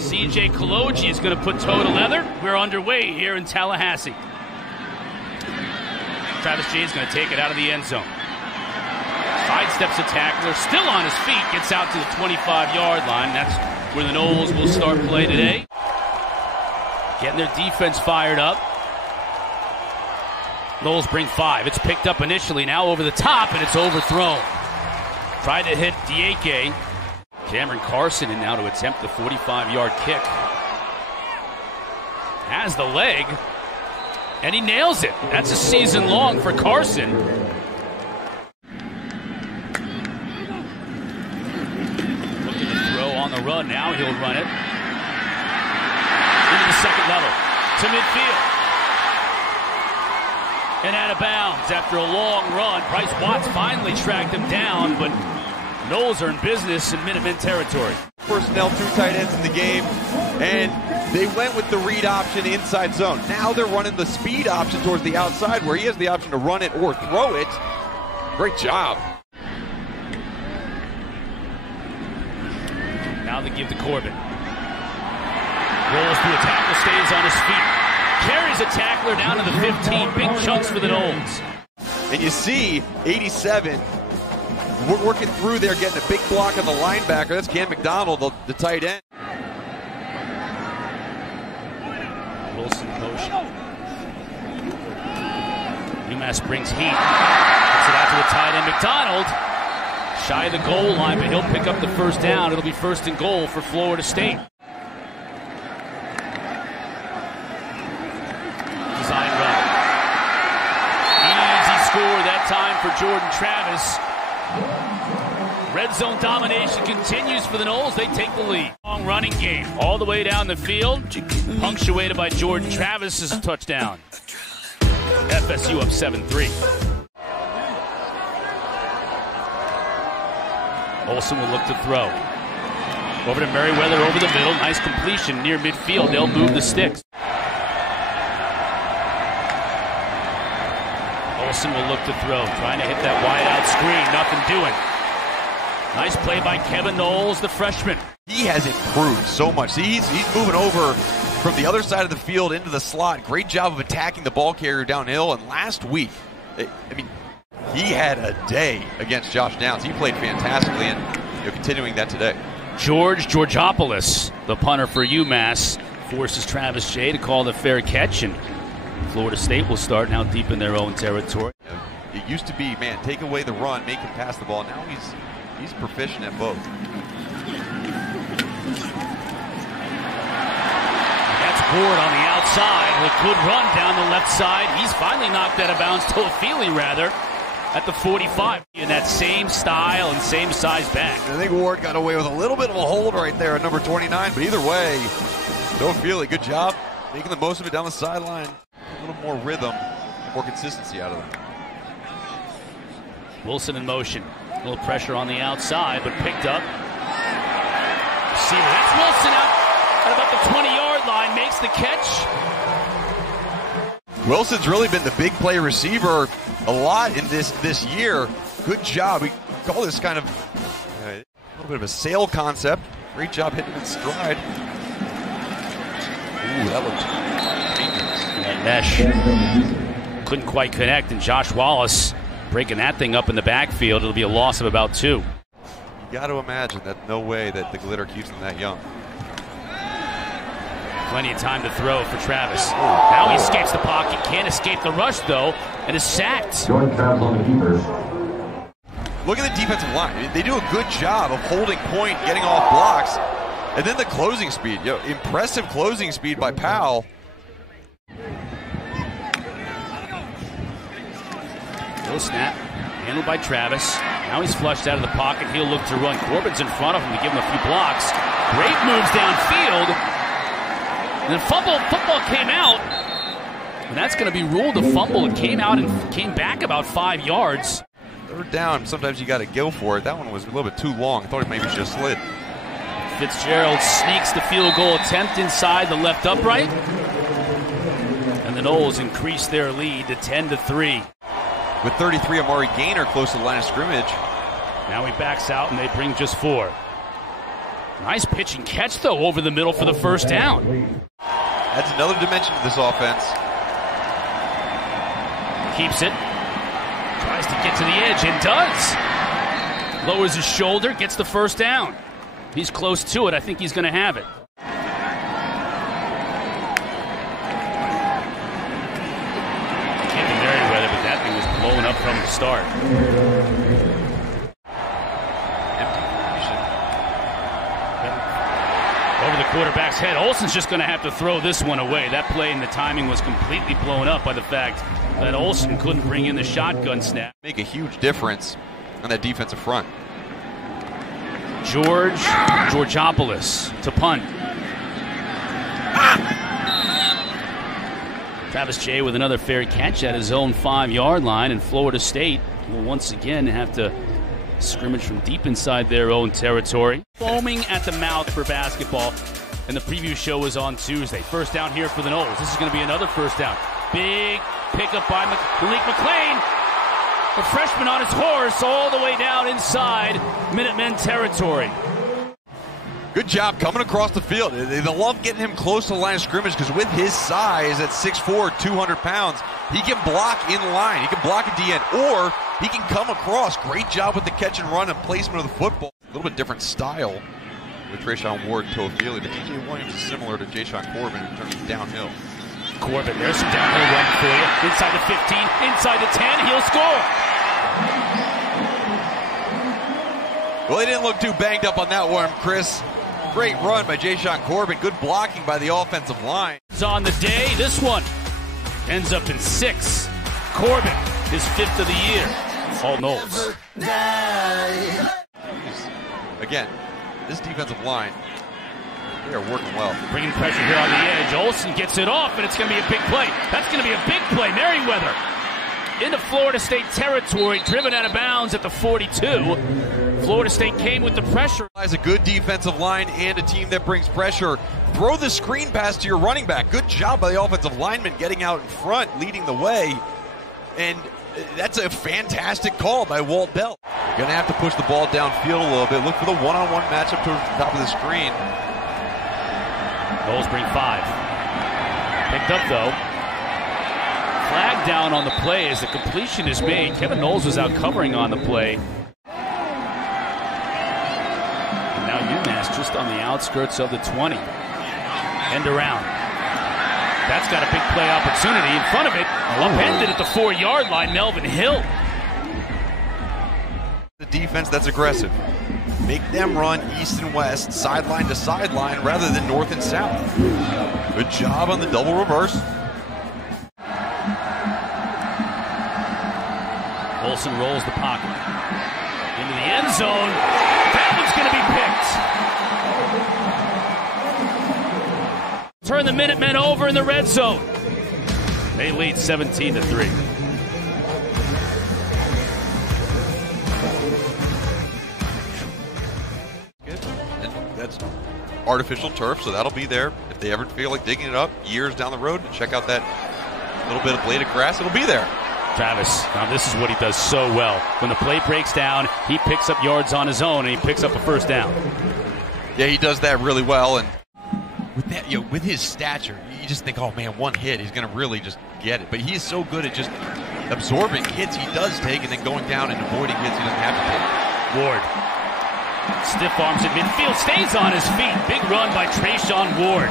CJ Kaloji is going to put toe to leather. We're underway here in Tallahassee. Travis Jay is going to take it out of the end zone. Sidesteps a tackler, still on his feet, gets out to the 25-yard line. That's where the Noles will start play today. Getting their defense fired up. Noles bring 5. It's picked up initially, now over the top, and it's overthrown. Tried to hit Dieke. Cameron Carson in now to attempt the 45-yard kick. Has the leg, and he nails it. That's a season long for Carson. Looking to throw on the run. Now he'll run it into the second level to midfield. And out of bounds after a long run. Bryce Watts finally tracked him down, but Noles are in business in Minutemen territory. Personnel, 2 tight ends in the game, and they went with the read option inside zone. Now they're running the speed option towards the outside where he has the option to run it or throw it. Great job. Now they give to Corbin. Rolls through a tackle, stays on his feet. Carries a tackler down to the 15. Big chunks for the Noles. And you see 87 working through there, getting a big block on the linebacker. That's Cam McDonald, the tight end. Wilson in motion. UMass brings heat. Gets it out to the tight end, McDonald. Shy of the goal line, but he'll pick up the first down. It'll be 1st and goal for Florida State. Design run. Easy score that time for Jordan Travis. Red zone domination continues for the Noles. They take the lead. Long running game all the way down the field. Punctuated by Jordan Travis's touchdown. FSU up 7-3. Olsen will look to throw. Over to Merriweather over the middle. Nice completion near midfield. They'll move the sticks. Olsen will look to throw. Trying to hit that wide out screen. Nothing doing. Nice play by Kevin Knowles, the freshman. He has improved so much. He's moving over from the other side of the field into the slot. Great job of attacking the ball carrier downhill. And last week, he had a day against Josh Downs. He played fantastically, and continuing that today. George Georgopoulos, the punter for UMass, forces Travis Jay to call the fair catch, and Florida State will start now deep in their own territory. It used to be, man, take away the run, make him pass the ball. Now he's proficient at both. That's Board on the outside. A good run down the left side. He's finally knocked out of bounds. Toafili, rather, at the 45. In that same style and same size back. I think Ward got away with a little bit of a hold right there at number 29. But either way, Toafili, good job making the most of it down the sideline. A little more rhythm, more consistency out of them. Wilson in motion. A little pressure on the outside, but picked up. Receiver, that's Wilson out at about the 20-yard line, makes the catch. Wilson's really been the big play receiver a lot in this year. Good job. We call this kind of a little bit of a sail concept. Great job hitting in stride. Ooh, that looked dangerous. And Mesh couldn't quite connect, and Josh Wallace breaking that thing up in the backfield. It'll be a loss of about 2. You got to imagine that no way that the glitter keeps them that young. Plenty of time to throw for Travis. Now he escapes the pocket. Can't escape the rush, though, and is sacked. Look at the defensive line. They do a good job of holding point, getting off blocks. And then the closing speed. Impressive closing speed by Powell. No snap, handled by Travis. Now he's flushed out of the pocket. He'll look to run. Corbin's in front of him to give him a few blocks. Great moves downfield. And then football came out. And that's going to be ruled a fumble. It came out and came back about 5 yards. Third down, sometimes you got to go for it. That one was a little bit too long. I thought it maybe should have slid. Fitzgerald sneaks the field goal attempt inside the left upright. And the Noles increase their lead to 10-3. With 33, Amari Gaynor close to the line of scrimmage. Now he backs out and they bring just 4. Nice pitch and catch, though, over the middle for the first down. Adds another dimension to this offense. Keeps it. Tries to get to the edge and does. Lowers his shoulder, gets the first down. He's close to it. I think he's going to have it. Can't be Merriweather, but that thing was blowing up from the start. Over the quarterback's head. Olsen's just going to have to throw this one away. That play and the timing was completely blown up by the fact that Olsen couldn't bring in the shotgun snap. Make a huge difference on that defensive front. Georgopoulos to punt. Travis Jay with another fair catch at his own 5-yard line, and Florida State will once again have to scrimmage from deep inside their own territory. Foaming at the mouth for basketball, and the preview show was on Tuesday. First down here for the Noles. This is going to be another first down. Big pickup by Malik McLean. The freshman on his horse all the way down inside Minutemen territory. Good job coming across the field. They love getting him close to the line of scrimmage because with his size at 6'4", 200 pounds, he can block in line. He can block at the end, or he can come across. Great job with the catch and run and placement of the football. A little bit different style with Lawrance Toafili, but TJ Williams is similar to Jashaun Corbin in terms of downhill. Corbin, there's some downhill run for you. Inside the 15, inside the 10, he'll score. Well, they didn't look too banged up on that one, Chris. Great run by Jashaun Corbin. Good blocking by the offensive line. It's on the day. This one ends up in 6. Corbin, his 5th of the year. All Noles. Again, this defensive line, they are working well. Bringing pressure here on the edge. Olsen gets it off, and it's going to be a big play. That's going to be a big play. Merriweather into Florida State territory, driven out of bounds at the 42. Florida State came with the pressure. As a good defensive line and a team that brings pressure. Throw the screen pass to your running back. Good job by the offensive lineman getting out in front, leading the way. And that's a fantastic call by Walt Bell. You're going to have to push the ball downfield a little bit. Look for the one-on-one matchup towards the top of the screen. Noles bring 5. Picked up, though. Flag down on the play as the completion is made. Kevin Knowles was out covering on the play. And now UMass just on the outskirts of the 20. End around. That's got a big play opportunity in front of it. Upended at the 4-yard line, Melvin Hill. The defense that's aggressive. Make them run east and west, sideline to sideline, rather than north and south. Good job on the double reverse. Olsen rolls the pocket into the end zone. That one's going to be picked. Turn the Minutemen over in the red zone. They lead 17-3. And that's artificial turf, so that'll be there if they ever feel like digging it up years down the road to check out that little bit of blade of grass. It'll be there. Travis, now this is what he does so well. When the play breaks down, he picks up yards on his own, and he picks up a first down. Yeah, he does that really well, and with that, with his stature, you just think, oh man, one hit, he's going to really just get it. But he is so good at just absorbing hits he does take, and then going down and avoiding hits he doesn't have to take. Ward, stiff arms at midfield, stays on his feet. Big run by Jashaun Ward.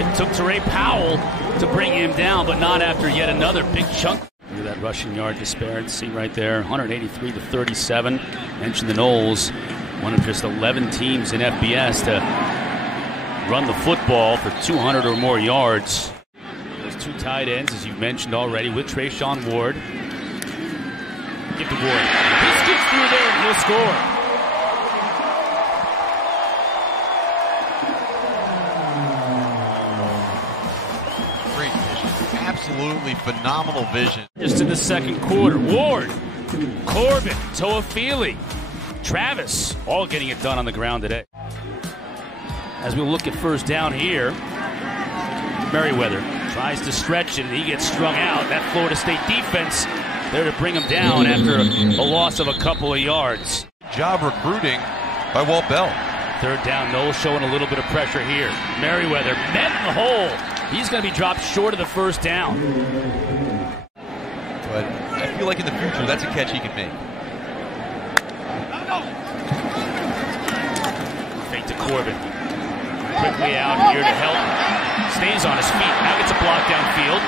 It took Teray Powell to bring him down, but not after yet another big chunk. Look at that rushing yard disparity right there, 183-37. Mentioned the Noles, one of just 11 teams in FBS to run the football for 200 or more yards. Those 2 tight ends, as you've mentioned already, with Jashaun Ward. Give to Ward. He scoots through there and he'll score. Absolutely phenomenal vision. Just in the second quarter, Ward, Corbin, Toafili, Travis, all getting it done on the ground today. As we look at first down here, Merriweather tries to stretch it, and he gets strung out. That Florida State defense there to bring him down after a loss of a couple of yards. Job recruiting by Walt Bell. Third down, Knowles showing a little bit of pressure here. Merriweather met in the hole. He's going to be dropped short of the first down. But I feel like in the future, that's a catch he can make. Fake to Corbin. Quickly out here to help. Stays on his feet. Now gets a block downfield.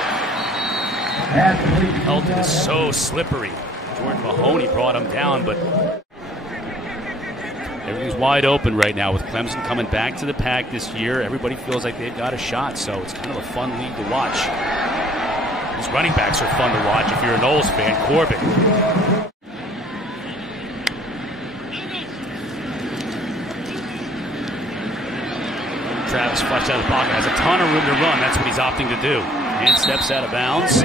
Helton is so slippery. Jordan Mahoney brought him down, but everything's wide open right now with Clemson coming back to the pack this year. Everybody feels like they've got a shot, so it's kind of a fun league to watch. These running backs are fun to watch if you're a Knowles fan. Corbin. Travis flushed out of the pocket, has a ton of room to run. That's what he's opting to do. And steps out of bounds.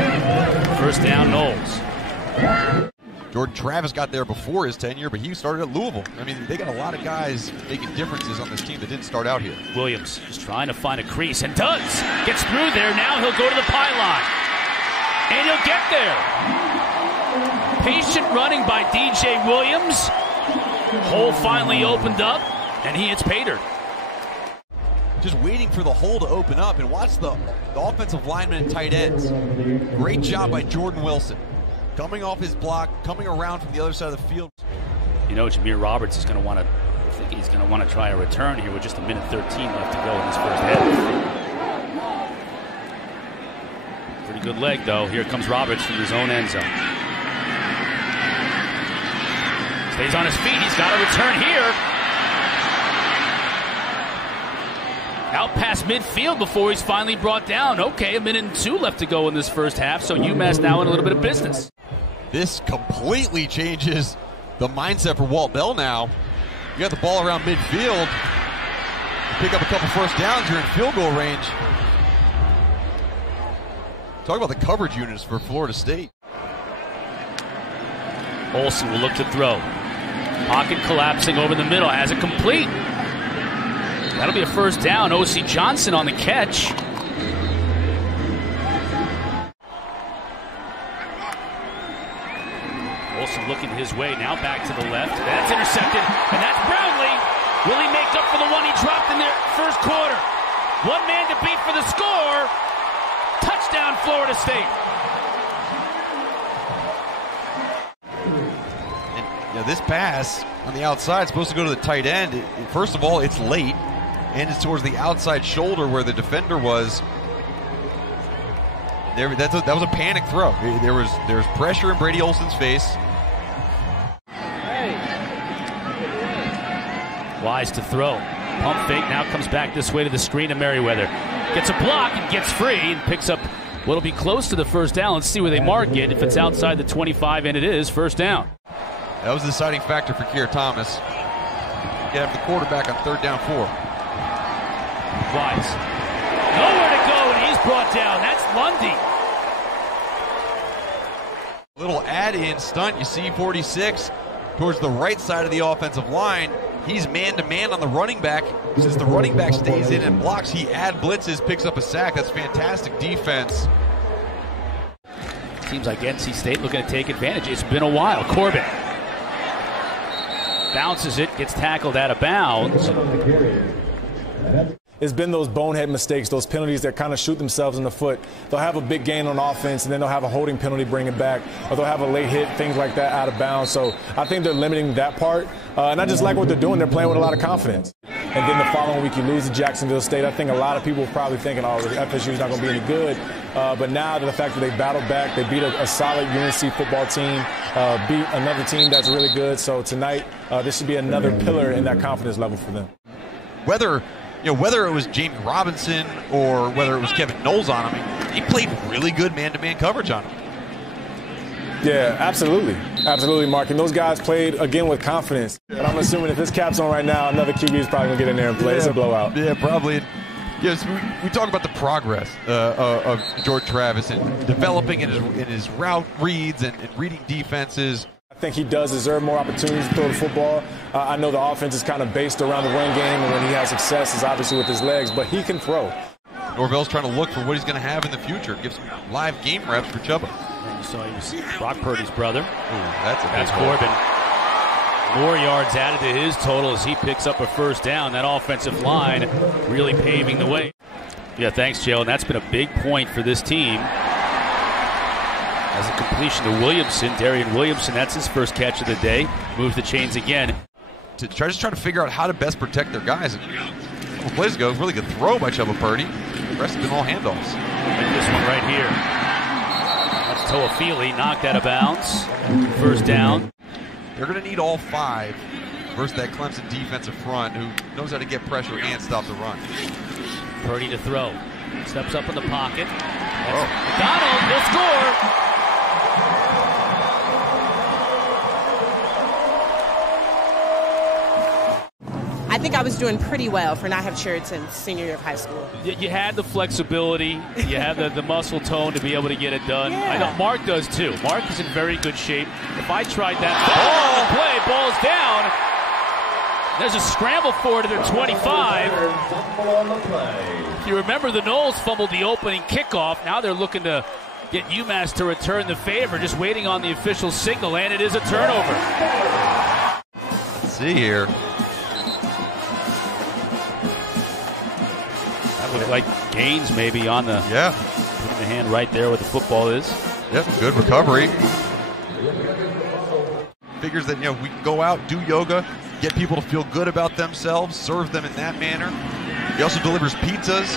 First down, Knowles. Jordan Travis got there before his tenure, but he started at Louisville. I mean, they got a lot of guys making differences on this team that didn't start out here. Williams just trying to find a crease, and does. Gets through there. Now he'll go to the pylon. And he'll get there. Patient running by DJ Williams. Hole finally opened up, and he hits Pater. Just waiting for the hole to open up, and watch the offensive lineman and tight ends. Great job by Jordan Wilson. Coming off his block, coming around from the other side of the field. You know, Jameer Roberts is going to want to, I think he's going to want to try a return here with just 1:13 left to go in this first half. Pretty good leg, though. Here comes Roberts from his own end zone. Stays on his feet. He's got a return here. Out past midfield before he's finally brought down. Okay, 1:02 left to go in this first half, so UMass now in a little bit of business. This completely changes the mindset for Walt Bell now. You got the ball around midfield. You pick up a couple first downs, you're in field goal range. Talk about the coverage units for Florida State. Olsen will look to throw. Pocket collapsing over the middle, has it complete. That'll be a first down. O.C. Johnson on the catch. Olsen looking his way, now back to the left. That's intercepted, and that's Brownlee. Will he make up for the one he dropped in the first quarter? One man to beat for the score. Touchdown, Florida State. And, this pass on the outside is supposed to go to the tight end. First of all, it's late. And it's towards the outside shoulder where the defender was. That was a panic throw. There was pressure in Brady Olsen's face. Wise to throw. Pump fake, now comes back this way to the screen to Merriweather. Gets a block and gets free and picks up what'll be close to the first down. Let's see where they mark it. If it's outside the 25, and it is, first down. That was the deciding factor for Keir Thomas. Get after the quarterback on 3rd down 4. Wise. Nowhere to go, and he's brought down. That's Lundy. Little add-in stunt. You see 46 towards the right side of the offensive line. He's man-to-man on the running back. Since the running back stays in and blocks, he add blitzes, picks up a sack. That's fantastic defense. Seems like NC State looking to take advantage. It's been a while. Corbin bounces it, gets tackled out of bounds. It's been those bonehead mistakes, those penalties that kind of shoot themselves in the foot. They'll have a big gain on offense, and then they'll have a holding penalty, bring it back, or they'll have a late hit, things like that out of bounds. So I think they're limiting that part, and I just like what they're doing. They're playing with a lot of confidence. And then the following week, you lose to Jacksonville State. I think a lot of people were probably thinking, oh, FSU's not going to be any good. But now the fact that they battled back, they beat a solid UNC football team, beat another team that's really good. So tonight, this should be another pillar in that confidence level for them. Whether it was Jamie Robinson or whether it was Kevin Knowles on him, he played really good man-to-man coverage on him. Yeah, absolutely. Absolutely, Mark. And those guys played, again, with confidence. But I'm assuming if his cap's on right now, another QB is probably going to get in there and play. It's a blowout. Yeah, probably. Yes, we talk about the progress of Jordan Travis and developing in his route reads and reading defenses. I think he does deserve more opportunities to throw the football. I know the offense is kind of based around the run game, and when he has success is obviously with his legs, but he can throw. Norvell's trying to look for what he's going to have in the future. Give some live game reps for Chubba. And you saw he was Brock Purdy's brother. Ooh, that's Corbin. More yards added to his total as he picks up a first down. That offensive line really paving the way. Yeah, thanks, Jalen. That's been a big point for this team. As a completion to Williamson, Darian Williamson, that's his first catch of the day. Moves the chains again. To try to figure out how to best protect their guys. And a couple plays ago, really good throw by Chuba Purdy. The rest have been all handoffs. Like this one right here. That's Toafili, knocked out of bounds. First down. They're going to need all 5 versus that Clemson defensive front who knows how to get pressure and stop the run. Purdy to throw. Steps up in the pocket. McDonald will score. I think I was doing pretty well for not having shirts in senior year of high school. You had the flexibility, you had the muscle tone to be able to get it done. Yeah. I know Mark does too. Mark is in very good shape. If I tried that ball's down. There's a scramble for it at their 25. If you remember, the Noles fumbled the opening kickoff. Now they're looking to get UMass to return the favor, just waiting on the official signal, and it is a turnover. Let's see here. Looked like Gaines maybe on the putting the hand right there where the football is. Yep, good recovery. Figures that, we can go out, do yoga, get people to feel good about themselves, serve them in that manner. He also delivers pizzas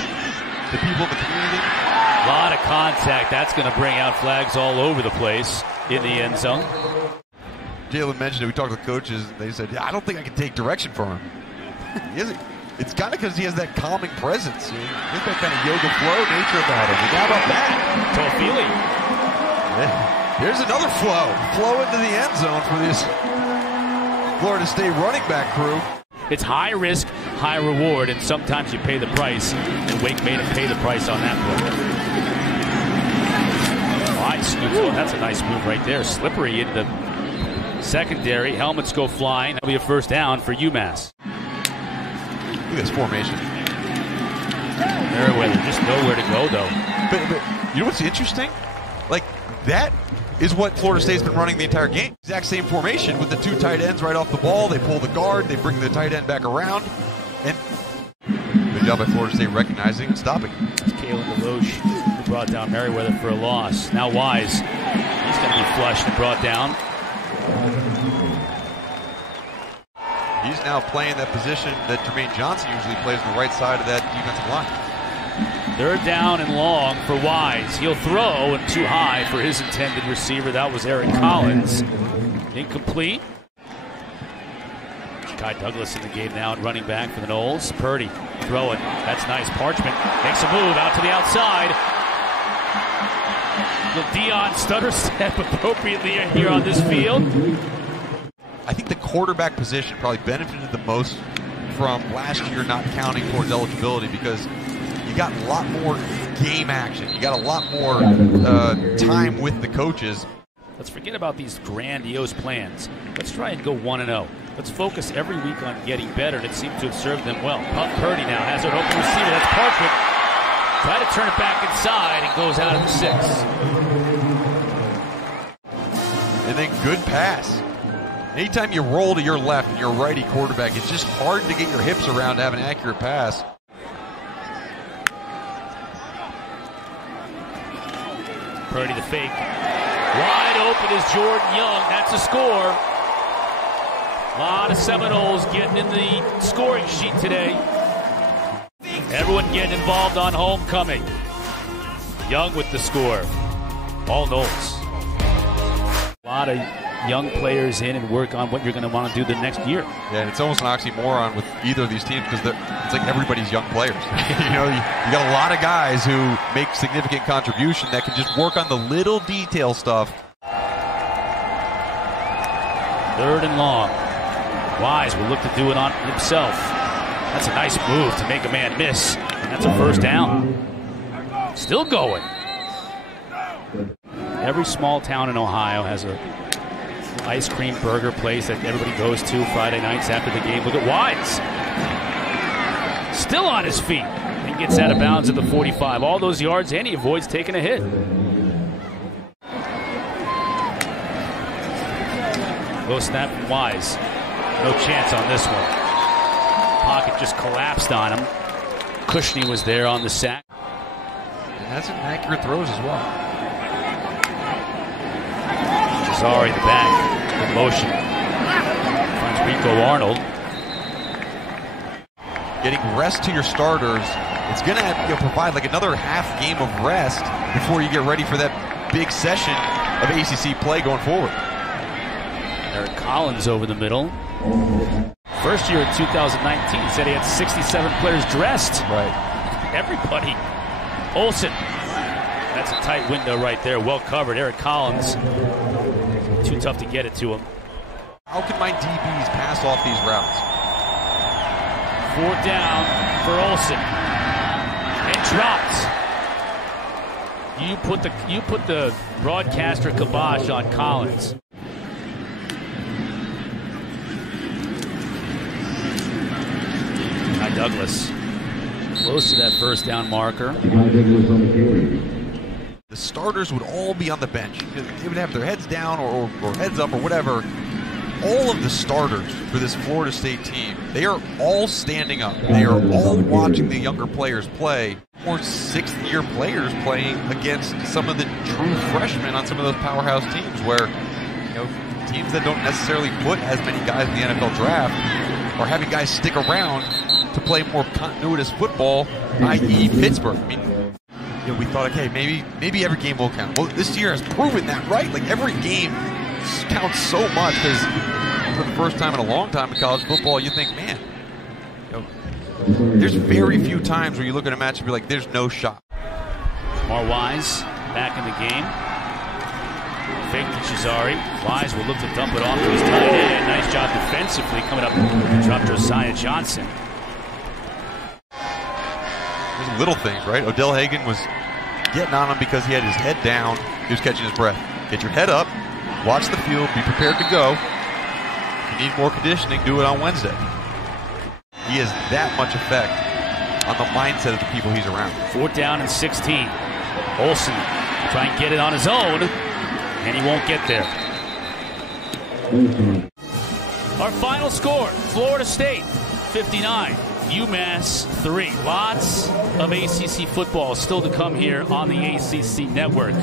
to people in the community. A lot of contact. That's going to bring out flags all over the place in the end zone. Jalen mentioned it. We talked to the coaches. They said, I don't think I can take direction from him. It's kind of because he has that calming presence. He has that kind of yoga flow nature about him. How about that? Toafili. Here's another flow into the end zone for this Florida State running back crew. It's high risk, high reward, and sometimes you pay the price. And Wake made him pay the price on that play. Wide scoop. Oh, that's a nice move right there. Slippery in the secondary. Helmets go flying. That'll be a first down for UMass. Look at this formation. Merriweather just nowhere to go, though. But you know what's interesting? Like, that is what Florida State's been running the entire game. Exact same formation with the 2 tight ends right off the ball. They pull the guard. They bring the tight end back around. And good job by Florida State recognizing and stopping. It's Kalen DeLoche who brought down Merriweather for a loss. Now Wise. He's going to be flushed and brought down. He's now playing that position that Jermaine Johnson usually plays on the right side of that defensive line. 3rd down and long for Wise. He'll throw and too high for his intended receiver. That was Eric Collins. Incomplete. Kai Douglas in the game now and running back for the Noles. Purdy throwing. That's nice. Parchment makes a move out to the outside. The Dion stutter step appropriately here on this field. I think the quarterback position probably benefited the most from last year not counting towards eligibility because you got a lot more game action. You got a lot more time with the coaches. Let's forget about these grandiose plans. Let's try and go 1-0. Let's focus every week on getting better, and it seems to have served them well. Punt Purdy now has an open receiver. That's Parchment. Try to turn it back inside and goes out of the 6. And then good pass. Anytime you roll to your left and you're a righty quarterback, it's just hard to get your hips around to have an accurate pass. Purdy the fake. Wide open is Jordan Young. That's a score. A lot of Seminoles getting in the scoring sheet today. Everyone getting involved on homecoming. Young with the score. All Noles. A lot of young players in and work on what you're going to want to do the next year. Yeah, and it's almost an oxymoron with either of these teams because it's like everybody's young players. you got a lot of guys who make significant contribution that can just work on the little detail stuff. 3rd and long. Wise will look to do it on himself. That's a nice move to make a man miss. And that's a first down. Still going. Every small town in Ohio has a ice cream burger place that everybody goes to Friday nights after the game. Look at Wise. Still on his feet. He gets out of bounds at the 45. All those yards, and he avoids taking a hit. Low snap from Wise. No chance on this one. Pocket just collapsed on him. Cushney was there on the sack. And that's some accurate throws as well. Jazari the back. Good motion. Finds Rico Arnold. Getting rest to your starters, it's going to provide like another half game of rest before you get ready for that big session of ACC play going forward. Eric Collins over the middle. First year in 2019 said he had 67 players dressed. Right. Everybody. Olsen. That's a tight window right there. Well covered. Eric Collins. Too tough to get it to him. How can my DBs pass off these routes? 4th down for Olsen. And dropped. You put the broadcaster kibosh on Collins. Ty Douglas. Close to that 1st down marker. The starters would all be on the bench. They would have their heads down or heads up or whatever. All of the starters for this Florida State team, they are all standing up. They are all watching the younger players play. More 6th-year players playing against some of the true freshmen on some of those powerhouse teams where, teams that don't necessarily put as many guys in the NFL draft are having guys stick around to play more continuous football, i.e. Pittsburgh. I mean, we thought, okay, maybe every game will count. Well, this year has proven that, right? Like, every game counts so much because for the first time in a long time in college football, you think, man, there's very few times where you look at a match and be like, there's no shot. More Wise back in the game. Fake to Jazari. Wise will look to dump it off to his tight end. Nice job defensively coming up to drop Josiah Johnson. There's little things, right? Odell Hagan was getting on him because he had his head down. He was catching his breath. Get your head up, watch the field, be prepared to go. If you need more conditioning, do it on Wednesday. He has that much effect on the mindset of the people he's around. 4th down and 16. Olsen try and get it on his own, and he won't get there. Our final score, Florida State 59, UMass 3. Lots of ACC football still to come here on the ACC network.